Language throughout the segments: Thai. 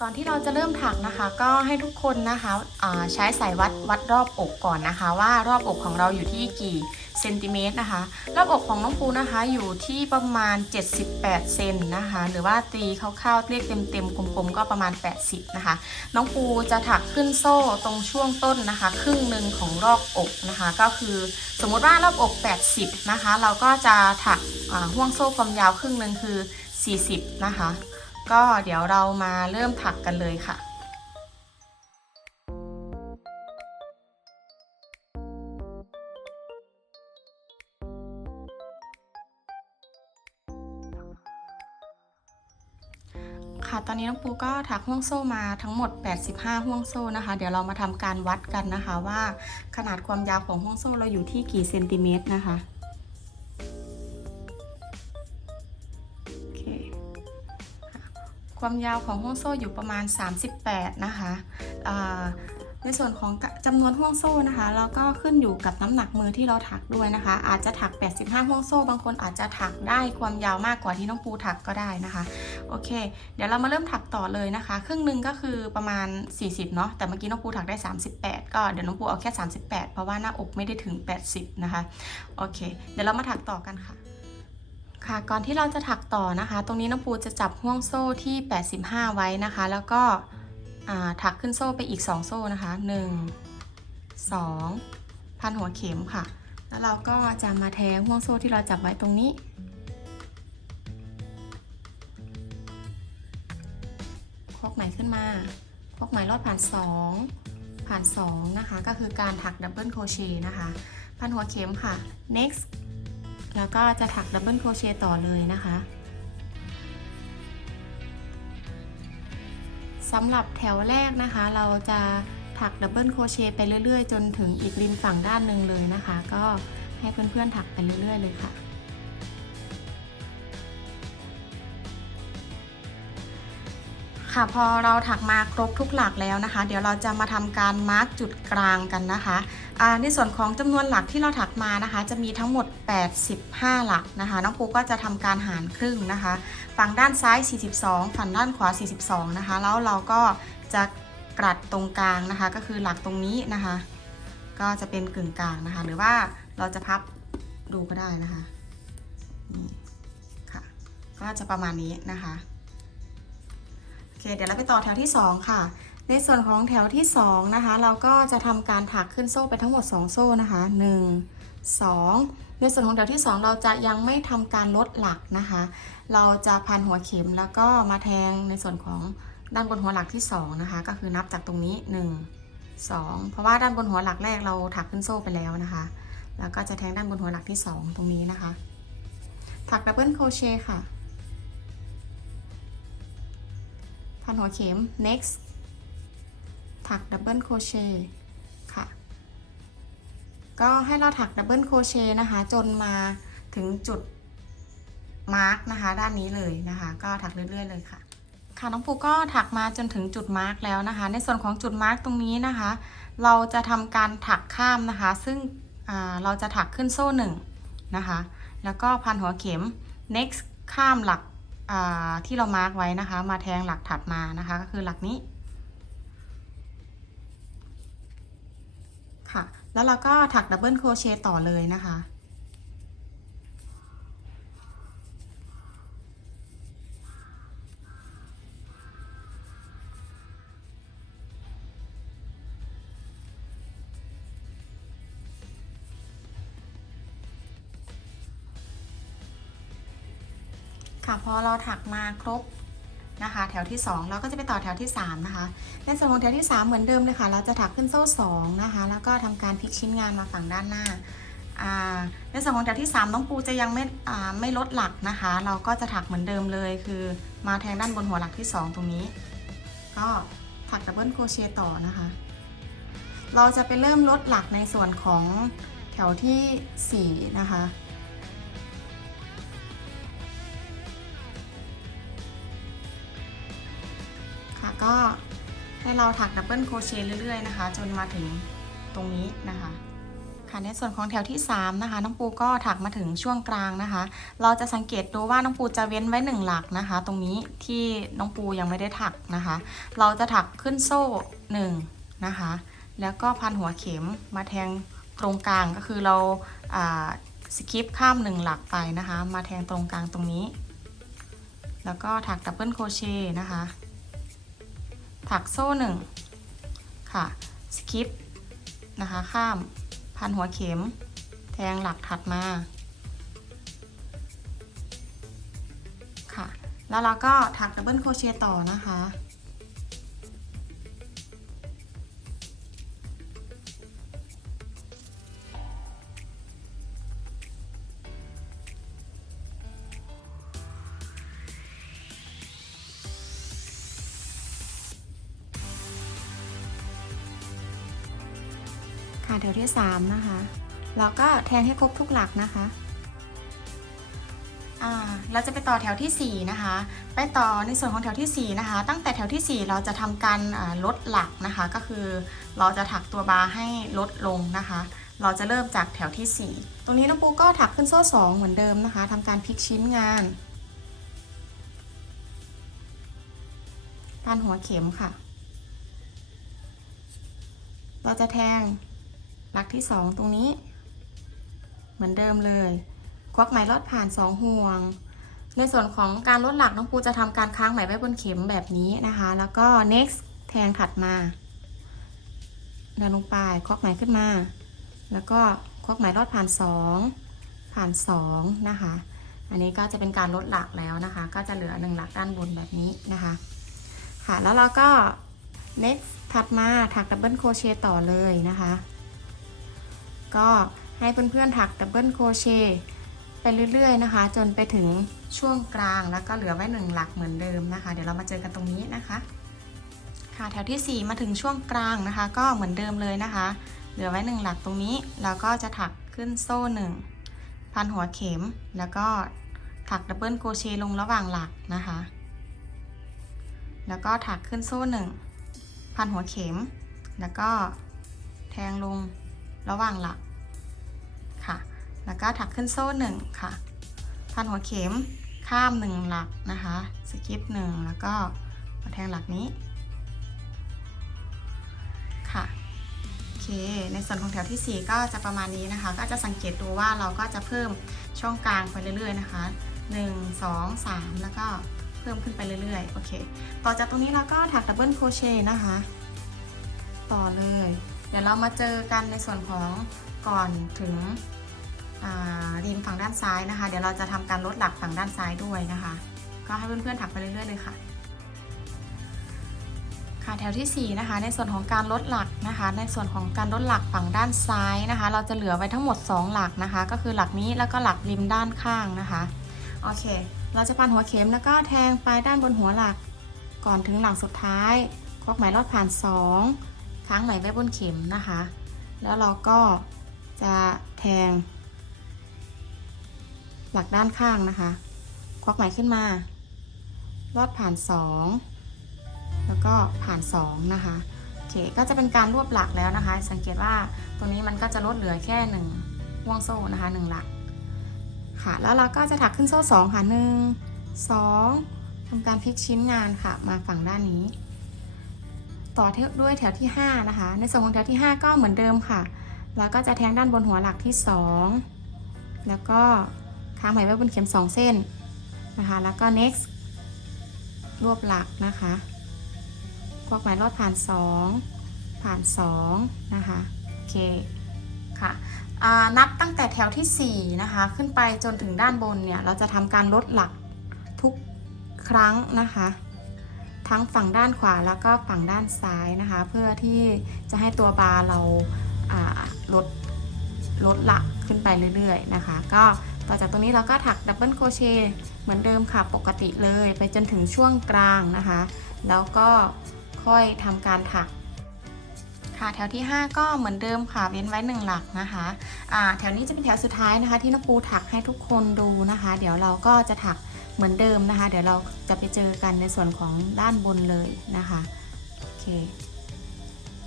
ก่อนที่เราจะเริ่มถักนะคะ ก็ให้ทุกคนนะคะใช้สายวัดวัดรอบอกก่อนนะคะ ว่ารอบอกของเราอยู่ที่กี่เซนติเมตรนะคะ รอบอกของน้องปูนะคะอยู่ที่ประมาณ 78 เซนนะคะ หรือว่าตีคร่าวๆเรียกเต็มๆกลมๆ ก็ประมาณ 80 นะคะ น้องปูจะถักขึ้นโซ่ตรงช่วงต้นนะคะ ครึ่งหนึ่งของรอบอกนะคะ ก็คือสมมุติว่ารอบอก 80 นะคะ เราก็จะถักห่วงโซ่ความยาวครึ่งหนึ่งคือ 40 นะคะ ก็เดี๋ยวเรามาเริ่มถักกันเลยค่ะค่ะตอนนี้น้องปูก็ถักห่วงโซ่มาทั้งหมด 85 ห่วงโซ่นะคะ เดี๋ยวเรามาทำการวัดกันนะคะว่าขนาดความยาวของห่วงโซ่เราอยู่ที่กี่เซนติเมตรนะคะ ความยาวของห่วงโซ่อยู่ประมาณ 38 นะคะในส่วนของจำนวนห่วงโซ่นะคะเราก็ขึ้นอยู่กับน้ำหนักมือที่เราถักด้วยนะคะ อาจจะถัก 85 ห่วงโซ่ บางคนอาจจะถักได้ความยาวมากกว่าที่น้องปูถักก็ได้นะคะ โอเค เดี๋ยวเรามาเริ่มถักต่อเลยนะคะ ครึ่งหนึ่งก็คือประมาณ 40 เนาะ แต่เมื่อกี้น้องปูถักได้ 38 ก็เดี๋ยวน้องปูเอาแค่ 38 เพราะว่าหน้าอกไม่ได้ถึง 80 นะคะ โอเค เดี๋ยวเรามาถักต่อกันค่ะ ค่ะก่อนที่เราจะถักต่อนะคะ ตรงนี้น้องปูจะจับห่วงโซ่ที่ 85 ไว้นะคะ แล้วก็ถักขึ้นโซ่ไปอีก 2 โซ่นะคะ 1 2 พันหัวเข็มค่ะ แล้วเราก็จะมาแทงห่วงโซ่ที่เราจับไว้ตรงนี้ คอกไหมขึ้นมาคอกไหมลอดผ่าน 2 ผ่าน 2 นะคะ ก็คือการถักดับเบิลโครเชต์นะคะ พันหัวเข็มค่ะ next แล้วก็จะถักดับเบิลโครเชต์ต่อเลยนะคะสำหรับแถวแรกนะคะ เราจะถักดับเบิลโครเชต์ไปเรื่อยๆ จนถึงอีกริมฝั่งด้านหนึ่งเลยนะคะ ก็ให้เพื่อนๆถักไปเรื่อยๆ เลยค่ะค่ะพอเราถักมาครบทุกหลักแล้วนะคะ เดี๋ยวเราจะมาทำการมาร์กจุดกลางกันนะคะ ในส่วนของจำนวนหลักที่เราถักมานะคะ จะมีทั้งหมด 85 หลักนะคะ น้องปูก็จะทำการหารครึ่งนะคะ ฝั่งด้านซ้าย 42 ฝั่งด้านขวา 42 นะคะ แล้วเราก็จะกรัดตรงกลางนะคะ ก็คือหลักตรงนี้นะคะ ก็จะเป็นกึ่งกลางนะคะ หรือว่าเราจะพับดูก็ได้นะคะนี่ค่ะ ก็จะประมาณนี้นะคะ โอเค เดี๋ยวเราไปต่อแถวที่ 2 ค่ะ ในส่วนของแถวที่ 2 นะคะ เราก็จะทำการถักขึ้นโซ่ไปทั้งหมด 2 โซ่นะคะ 1 2 ในส่วนของแถวที่ 2 เราจะยังไม่ทำการลดหลักนะคะ เราจะพันหัวเข็มแล้วก็มาแทงในส่วนของด้านบนหัวหลักที่ 2 นะคะ ก็คือนับจากตรงนี้ 1 2 เพราะว่าด้านบนหัวหลักแรกเราถักขึ้นโซ่ไปแล้วนะคะ แล้วก็จะแทงด้านบนหัวหลักที่ 2 ตรงนี้นะคะ ถักดับเบิลโครเชต์ค่ะ พันหัวเข็ม next ถักดับเบิลโคเชต์ค่ะ ก็ให้เราถักดับเบิลโคเชต์นะคะ จนมาถึงจุดมาร์กนะคะ ด้านนี้เลยนะคะ ก็ถักเรื่อย ๆ เลยค่ะ ค่ะน้องปูก็ถักมาจนถึงจุดมาร์กแล้วนะคะ ในส่วนของจุดมาร์กตรงนี้นะคะ เราจะทำการถักข้ามนะคะ ซึ่งเราจะถักขึ้นโซ่หนึ่งนะคะ แล้วก็พันหัวเข็ม next ข้ามหลักที่เรามาร์กไว้นะคะ มาแทงหลักถัดมานะคะ ก็คือหลักนี้ ค่ะ แล้วเราก็ถักดับเบิลโครเชต์ต่อเลยนะคะค่ะพอเราถักมาครบ นะคะ แถวที่ 2 เราก็จะไปต่อแถวที่ 3 นะคะ ในส่วนของแถวที่ 3 เหมือนเดิมเลยค่ะ เราจะถักขึ้นโซ่2นะคะ แล้วก็ทำการพลิกชิ้นงานมาฝั่งด้านหน้าในส่วนของแถวที่ 3 น้องปูจะยังไม่ไม่ลดหลักนะคะ เราก็จะถักเหมือนเดิมเลย คือมาแทงด้านบนหัวหลักที่ 2 ตรงนี้ ก็ถักดับเบิลโครเชต์ต่อนะคะ เราจะไปเริ่มลดหลักในส่วนของแถวที่ 4 นะคะ ก็ให้เราถักดับเบิลโครเชต์เรื่อยๆนะคะ จนมาถึงตรงนี้นะคะค่ะในส่วนของแถวที่ 3 นะคะ น้องปูก็ถักมาถึงช่วงกลางนะคะ เราจะสังเกตดูว่าน้องปูจะเว้นไว้หนึ่งหลักนะคะ ตรงนี้ที่น้องปูยังไม่ได้ถักนะคะ เราจะถักขึ้นโซ่1นะคะ แล้วก็พันหัวเข็มมาแทงตรงกลางก็คือเราอ่าสกิปข้ามหนึ่งหลักไปนะคะ มาแทงตรงกลางตรงนี้ แล้วก็ถักดับเบิลโครเชต์นะคะ ถักโซ่หนึ่งค่ะสกิปนะคะข้ามพันหัวเข็ม แทงหลักถัดมาค่ะ แล้วเราก็ถักดับเบิลโครเชต์ต่อนะคะ แถวที่ 3 นะคะเราก็แทงให้ครบทุกหลักนะคะเราจะไปต่อแถวทีสี่4 นะคะ ไปต่อในส่วนของแถวทีสี่4 นะคะ ตั้งแต่แถวทีสี่4 เราจะทำการลดหลักนะคะ ก็คือเราจะถักตัวบาร์ให้ลดลงนะคะ เราจะเริ่มจากแถวที่ 4 ตรงนี้น้องปูก็ถักขึ้นโซ่ 2 เหมือนเดิมนะคะทำการพลิกชิ้นงานพันหัวเข็มค่ะ เราจะแทง หลักที่2ตรงนี้ เหมือนเดิมเลย ควักไหมลอดผ่าน2ห่วง ในส่วนของการลดหลักน้องปูจะทำการค้างไหมไว้บนเข็มแบบนี้นะคะ แล้วก็ next แทงถัดมาดันลงไปควักไหมขึ้นมา แล้วก็ควักไหมลอดผ่าน2ผ่าน2นะคะ อันนี้ก็จะเป็นการลดหลักแล้วนะคะ ก็จะเหลือ1หลักด้านบนแบบนี้นะคะ ค่ะแล้วเราก็ next ถัดมาถักดับเบิลโครเชต์ต่อเลยนะคะ ก็ให้เพื่อนๆถักดับเบิลโครเชต์ไปเรื่อยๆนะคะ จนไปถึงช่วงกลางแล้วก็เหลือไว้หนึ่งหลักเหมือนเดิมนะคะ เดี๋ยวเรามาเจอกันตรงนี้นะคะ ค่ะแถวที่ 4 มาถึงช่วงกลางนะคะ ก็เหมือนเดิมเลยนะคะ เหลือไว้หนึ่งหลักตรงนี้เราก็จะถักขึ้นโซ่หนึ่งพันหัวเข็มแล้วก็ถักดับเบิลโครเชต์ลงระหว่างหลักนะคะ แล้วก็ถักขึ้นโซ่หนึ่งพันหัวเข็ม แล้วก็แทงลง ระหว่างหลักค่ะ แล้วก็ถักขึ้นโซ่หนึ่งค่ะ พันหัวเข็มข้ามหนึ่งหลักนะคะ สกิปหนึ่งแล้วก็มาแทงหลักนี้ค่ะโอเค ในส่วนของแถวที่ 4 ก็จะประมาณนี้นะคะ ก็จะสังเกตดูว่าเราก็จะเพิ่มช่องกลางไปเรื่อยๆนะคะ 1 2 3 แล้วก็เพิ่มขึ้นไปเรื่อยๆ โอเค ต่อจากตรงนี้เราก็ถักดับเบิลโครเชต์นะคะ ต่อเลย เดี๋ยวเรามาเจอกันในส่วนของก่อนถึงริมฝั่งด้านซ้ายนะคะ เดี๋ยวเราจะทำการลดหลักฝั่งด้านซ้ายด้วยนะคะ ก็ให้เพื่อนๆถักไปเรื่อยๆเลยค่ะ ค่ะแถวที่ 4 นะคะ ในส่วนของการลดหลักนะคะ ในส่วนของการลดหลักฝั่งด้านซ้ายนะคะ เราจะเหลือไว้ทั้งหมด 2 หลักนะคะ ก็คือหลักนี้แล้วก็หลักริมด้านข้างนะคะโอเค เราจะพันหัวเข็มแล้วก็แทงปลายด้านบนหัวหลัก ก่อนถึงหลักสุดท้ายควักไหมลอดผ่าน 2 ค้างไหมไว้บนเข็มนะคะ แล้วเราก็จะแทง หลักด้านข้างนะคะ ควักไหมขึ้นมา ลอดผ่าน 2 แล้วก็ผ่าน 2 นะคะโอเคก็จะเป็นการรวบหลักแล้วนะคะ สังเกตว่าตรงนี้มันก็จะลดเหลือแค่1ห่วงโซ่นะคะ1หลักค่ะแล้วเราก็จะถักขึ้นโซ่2ค่ะ1 2ทำการพลิกชิ้นงานค่ะมาฝั่งด้านนี้ ต่อด้วยแถวที่ 5 นะคะ ในส่วนของแถวที่ 5 ก็เหมือนเดิมค่ะ แล้วก็จะแทงด้านบนหัวหลักที่ 2 แล้วก็ค้างไหมไว้บนเข็ม 2 เส้นนะคะ แล้วก็ next รวบหลักนะคะควักไหมลอดผ่าน 2 ผ่าน 2 นะคะ โอเค ค่ะนับตั้งแต่แถวที่ 4 นะคะ ขึ้นไปจนถึงด้านบนเนี่ย เราจะทำการลดหลักทุกครั้งนะคะ ทั้งฝั่งด้านขวาแล้วก็ฝั่งด้านซ้ายนะคะ เพื่อที่จะให้ตัวบาร์เราลดลดหลักขึ้นไปเรื่อยๆนะคะ ก็ต่อจากตรงนี้เราก็ถักดับเบิลโคเชต์เหมือนเดิมค่ะปกติเลย ไปจนถึงช่วงกลางนะคะ แล้วก็ค่อยทำการถักค่ะแถวที่ 5 ก็เหมือนเดิมค่ะเว้นไว้ 1 หลักนะคะแถวนี้จะเป็นแถวสุดท้ายนะคะ ที่นปูถักให้ทุกคนดูนะคะ เดี๋ยวเราก็จะถัก เหมือนเดิมนะคะ เดี๋ยวเราจะไปเจอกันในส่วนของด้านบนเลยนะคะโอเค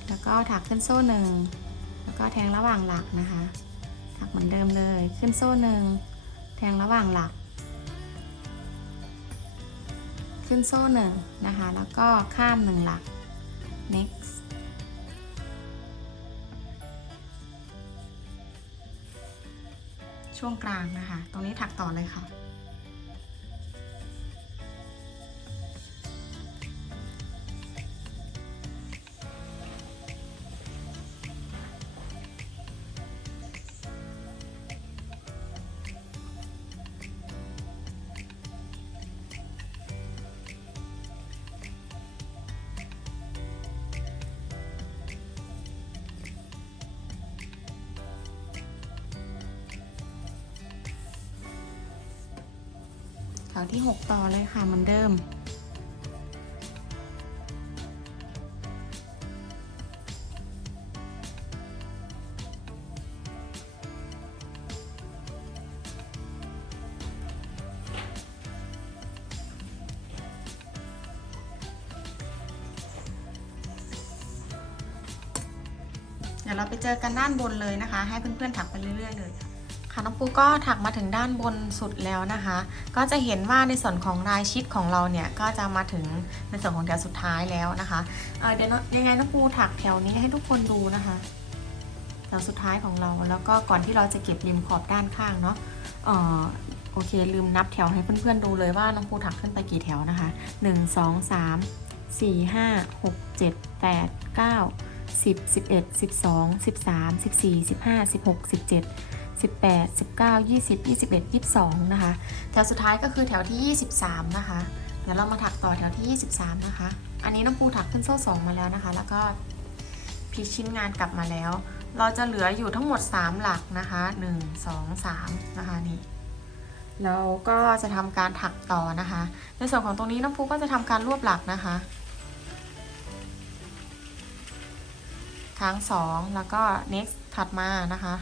แล้วก็ถักขึ้นโซ่หนึ่งแล้วก็แทงระหว่างหลักนะคะ ถักเหมือนเดิมเลย ขึ้นโซ่หนึ่งแทงระหว่างหลัก ขึ้นโซ่หนึ่งนะคะ แล้วก็ข้ามหนึ่งหลัก next ช่วงกลางนะคะ ตรงนี้ถักต่อเลยค่ะ แถวที่ 6 ต่อเลยค่ะเหมือนเดิม เดี๋ยวเราไปเจอกันด้านบนเลยนะคะ ให้เพื่อนๆถักไปเรื่อยๆเลย ค่ะน้องปูก็ถักมาถึงด้านบนสุดแล้วนะคะ ก็จะเห็นว่าในส่วนของรายชิดของเราเนี่ยก็จะมาถึงในส่วนของแถวสุดท้ายแล้วนะคะเเดี๋ยวยังไงน้องปูถักแถวนี้ให้ทุกคนดูนะคะแถวสุดท้ายของเราแล้วก็ก่อนที่เราจะเก็บริมขอบด้านข้างเนาะออโอเคลืมนับแถวให้เพื่อนๆดูเลยว่าน้องปูถักขึ้นไปกี่แถวนะคะ 1 2 3 4 5 6 7 8 9 10 11 12 13 14 15 16 17 18 19 20 21 22 นะคะ แถวสุดท้ายก็คือแถวที่ 23 นะคะ เดี๋ยวเรามาถักต่อแถวที่ 23 นะคะ อันนี้น้องปูถักขึ้นโซ่2มาแล้วนะคะ แล้วก็พลิกชิ้นงานกลับมาแล้ว เราจะเหลืออยู่ทั้งหมด 3 หลักนะคะ 1 2 3 นะคะนี่เราก็จะทำการถักต่อนะคะ ในส่วนของตรงนี้น้องปูก็จะทำการรวบหลักนะคะค้างสองแล้วก็ next ถัดมานะคะ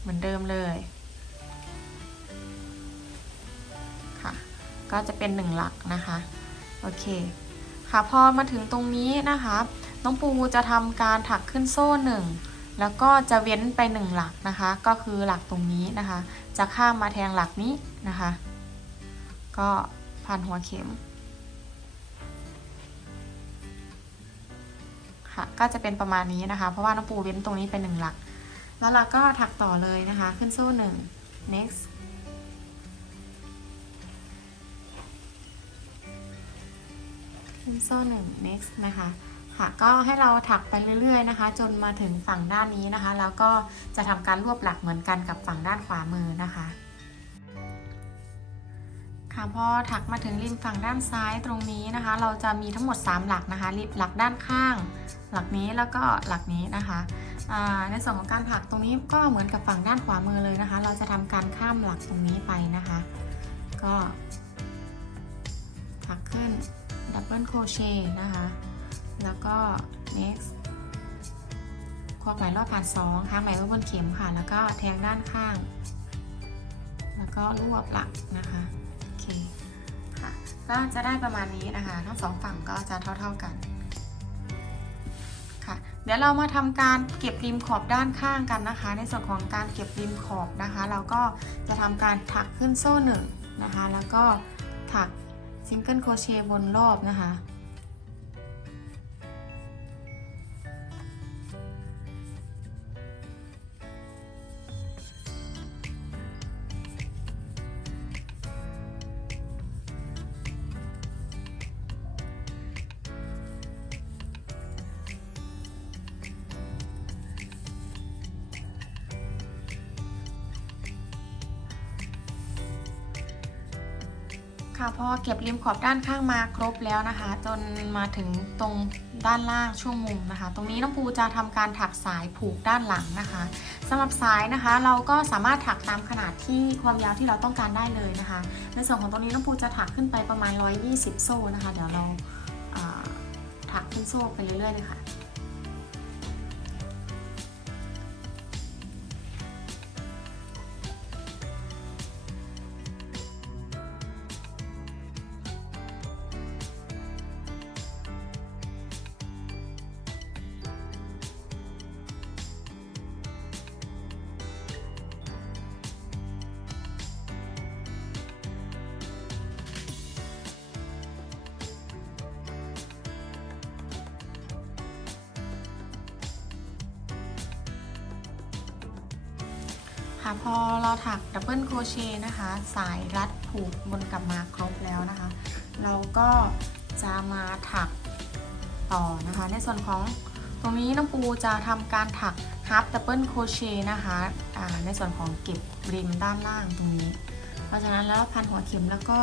เหมือนเดิมเลยค่ะก็จะเป็นหนึ่งหลักนะคะโอเคค่ะพอมาถึงตรงนี้นะคะน้องปูจะทำการถักขึ้นโซ่หนึ่งแล้วก็จะเว้นไปหนึ่งหลักนะคะ ก็คือหลักตรงนี้นะคะ จะข้ามมาแทงหลักนี้นะคะ ก็พันหัวเข็มค่ะก็จะเป็นประมาณนี้นะคะ เพราะว่าน้องปูเว้นตรงนี้เป็นหนึ่งหลัก แล้วเราก็ถักต่อเลยนะคะ ขึ้นโซ่หนึ่ง next ขึ้นโซ่หนึ่ง next นะคะค่ะก็ให้เราถักไปเรื่อยๆนะคะ จนมาถึงฝั่งด้านนี้นะคะ แล้วก็จะทำการรวบหลักเหมือนกันกับฝั่งด้านขวามือนะคะ ค่ะพอถักมาถึงริมฝั่งด้านซ้ายตรงนี้นะคะ เราจะมีทั้งหมด 3 หลักนะคะริมหลักด้านข้าง หลักนี้แล้วก็หลักนี้นะคะในส่วนของการถักตรงนี้ก็เหมือนกับฝั่งด้านขวามือเลยนะคะ เราจะทำการข้ามหลักตรงนี้ไปนะคะ ก็ถักขึ้นดับเบิลโครเชต์นะคะ แล้วก็ next ควักไหมรอบผ่านสองค้างไหมไว้บนเข็มค่ะ แล้วก็แทงด้านข้าง แล้วก็รวบหลักนะคะ ค่ะ ก็จะได้ประมาณนี้นะคะ ทั้งสองฝั่งก็จะเท่า ๆกันค่ะ เดี๋ยวเรามาทำการเก็บริมขอบด้านข้างกันนะคะ ในส่วนของการเก็บริมขอบนะคะ เราก็จะทำการถักขึ้นโซ่หนึ่งนะคะ แล้วก็ถักซิงเกิลโครเชต์บนรอบนะคะ ขอบด้านข้างมาครบแล้วนะคะ จนมาถึงตรงด้านล่างช่วงมุมนะคะ ตรงนี้น้องปูจะทำการถักสายผูกด้านหลังนะคะสำหรับสายนะคะ เราก็สามารถถักตามขนาดที่ความยาวที่เราต้องการได้เลยนะคะ ในส่วนของตรงนี้น้องปูจะถักขึ้นไปประมาณ 120 โซ่นะคะ เดี๋ยวเราถักขึ้นโซ่ไปเรื่อยๆเลยค่ะ ค่ะพอเราถักดับเบิลโครเชต์นะคะ สายรัดผูกบนกับมาครบแล้วนะคะ เราก็จะมาถักต่อนะคะ ในส่วนของตรงนี้น้องปูจะทำการถักฮับดับเบิลโครเชต์นะคะในส่วนของเก็บริมด้านล่างตรงนี้ เพราะฉะนั้นแล้วพันหัวเข็มแล้วก็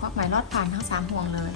ควักไหมลอดผ่านทั้ง 3 ห่วงเลย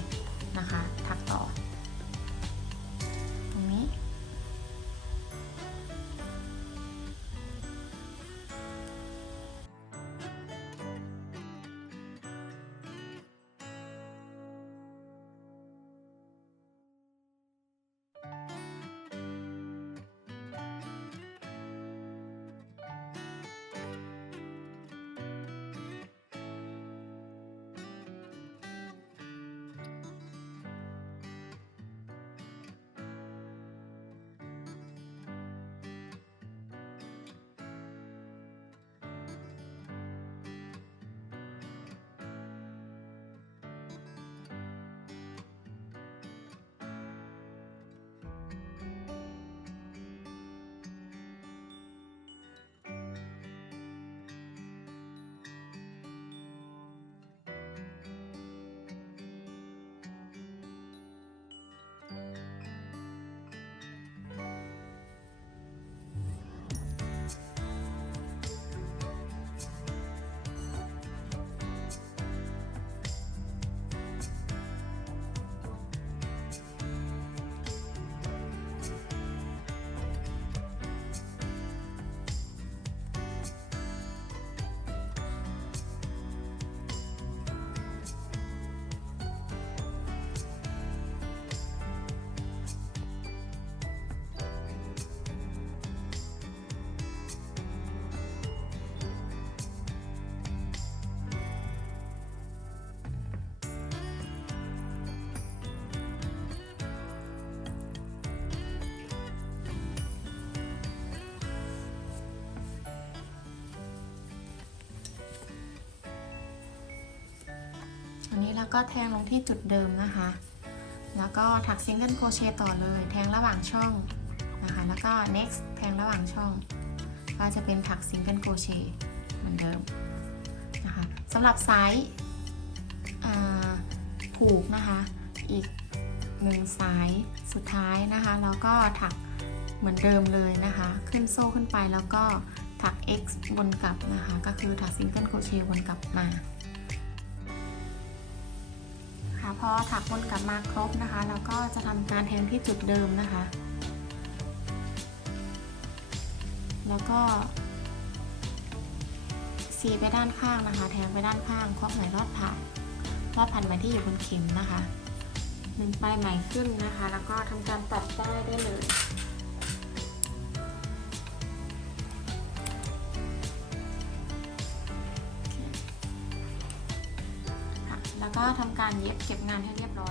ก็แทงลงที่จุดเดิมนะคะ แล้วก็ถักซิงเกิลโครเชต์ต่อเลย แทงระหว่างช่องนะคะ แล้วก็ next แทงระหว่างช่อง ก็จะเป็นถักซิงเกิลโครเชต์เหมือนเดิมนะคะสำหรับไซส์ผูกนะคะ อีกหนึ่งสายสุดท้ายนะคะ แล้วก็ถักเหมือนเดิมเลยนะคะ ขึ้นโซ่ขึ้นไปแล้วก็ถัก x วนกลับนะคะ ก็คือถักซิงเกิลโครเชต์วนกลับมา พอถักวนกลับมาครบนะคะเราก็จะทำการแทงที่จุดเดิมนะคะ แล้วก็ซีไปด้านข้างนะคะ แทงไปด้านข้างเคาะไหมรอดผ่านรอดผ่านไหมที่อยู่บนเข็มนะคะดึงปลายไหมขึ้นนะคะ แล้วก็ทำการตัดได้ได้เลย ก็ทำการเย็บเก็บงานให้เรียบร้อย